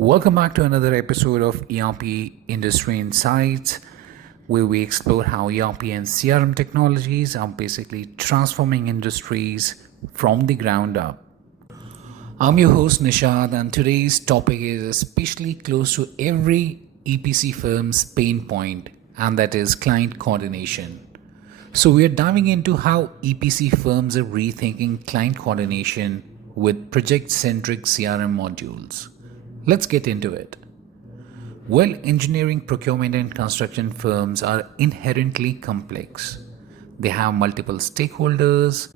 Welcome back to another episode of ERP Industry Insights, where we explore how ERP and CRM technologies are basically transforming industries from the ground up. I'm your host Nishad, and today's topic is especially close to every EPC firm's pain point, and that is client coordination. So we are diving into how EPC firms are rethinking client coordination with project-centric CRM modules. Let's get into it. Well, engineering, procurement, and construction firms are inherently complex. They have multiple stakeholders,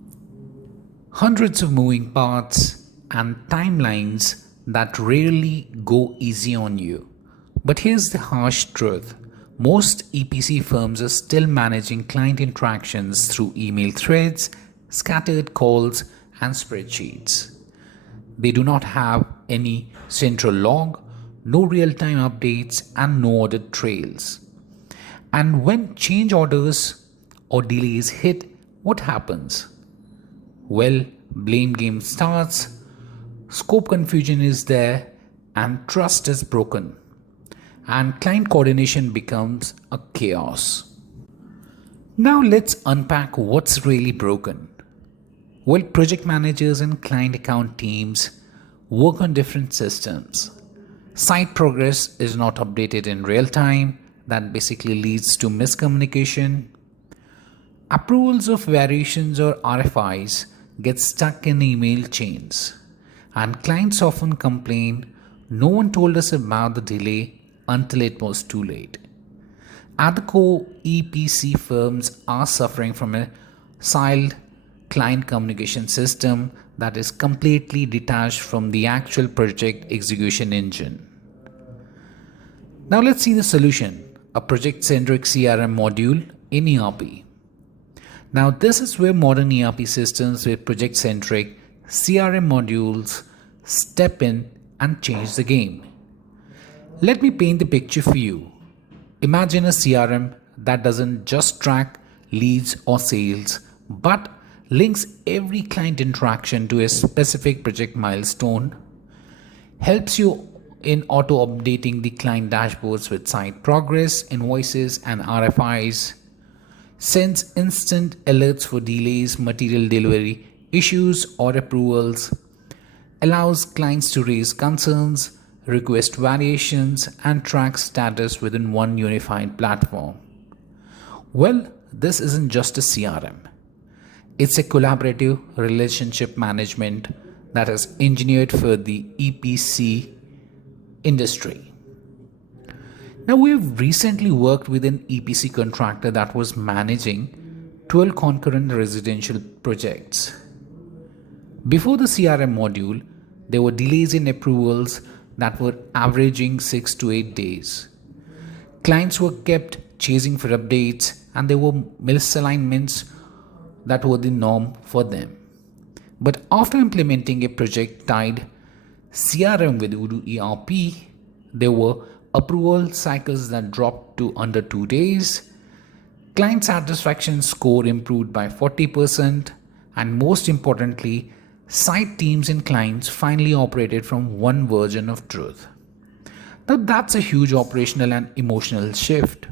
hundreds of moving parts, and timelines that rarely go easy on you. But here's the harsh truth. Most EPC firms are still managing client interactions through email threads, scattered calls, and spreadsheets. They do not have any central log, no real-time updates, and no audit trails. And when change orders or delays hit, what happens? Well, blame game starts, scope confusion is there, and trust is broken. And client coordination becomes a chaos. Now let's unpack what's really broken. Well, project managers and client account teams work on different systems. Site progress is not updated in real time. That basically leads to miscommunication. Approvals of variations or RFIs get stuck in email chains. And clients often complain, "No one told us about the delay until it was too late." At the core, EPC firms are suffering from a siloed client communication system that is completely detached from the actual project execution engine. Now let's see the solution, a project-centric CRM module in ERP. Now this is where modern ERP systems with project-centric CRM modules step in and change the game. Let me paint the picture for you. Imagine a CRM that doesn't just track leads or sales, but links every client interaction to a specific project milestone, helps you in auto-updating the client dashboards with site progress, invoices, and RFIs, sends instant alerts for delays, material delivery issues, or approvals, allows clients to raise concerns, request variations, and track status within one unified platform. Well, this isn't just a CRM. It's a collaborative relationship management that is engineered for the EPC industry. Now, we've recently worked with an EPC contractor that was managing 12 concurrent residential projects. Before the CRM module, there were delays in approvals that were averaging 6 to 8 days. Clients were kept chasing for updates, and there were misalignments that were the norm for them. But after implementing a project-tied CRM with Odoo ERP, there were approval cycles that dropped to under 2 days, client satisfaction score improved by 40%, and most importantly, site teams and clients finally operated from one version of truth. Now that's a huge operational and emotional shift.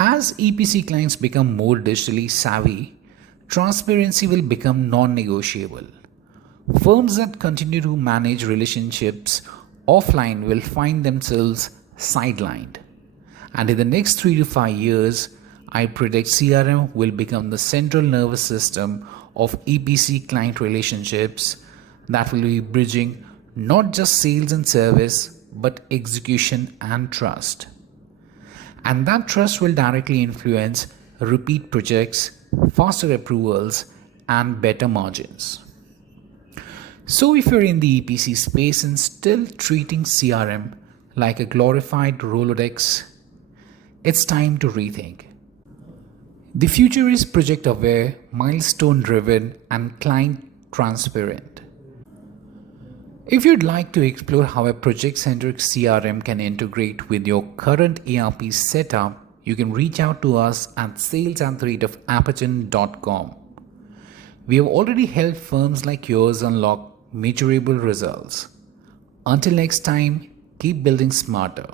As EPC clients become more digitally savvy, transparency will become non-negotiable. Firms that continue to manage relationships offline will find themselves sidelined. And in the next 3 to 5 years, I predict CRM will become the central nervous system of EPC client relationships that will be bridging not just sales and service, but execution and trust. And that trust will directly influence repeat projects, faster approvals, and better margins. So if you're in the EPC space and still treating CRM like a glorified Rolodex, it's time to rethink. The future is project aware, milestone driven, and client transparent. If you'd like to explore how a project-centric CRM can integrate with your current ERP setup, you can reach out to us at sales@apachen.com. We have already helped firms like yours unlock measurable results. Until next time, keep building smarter.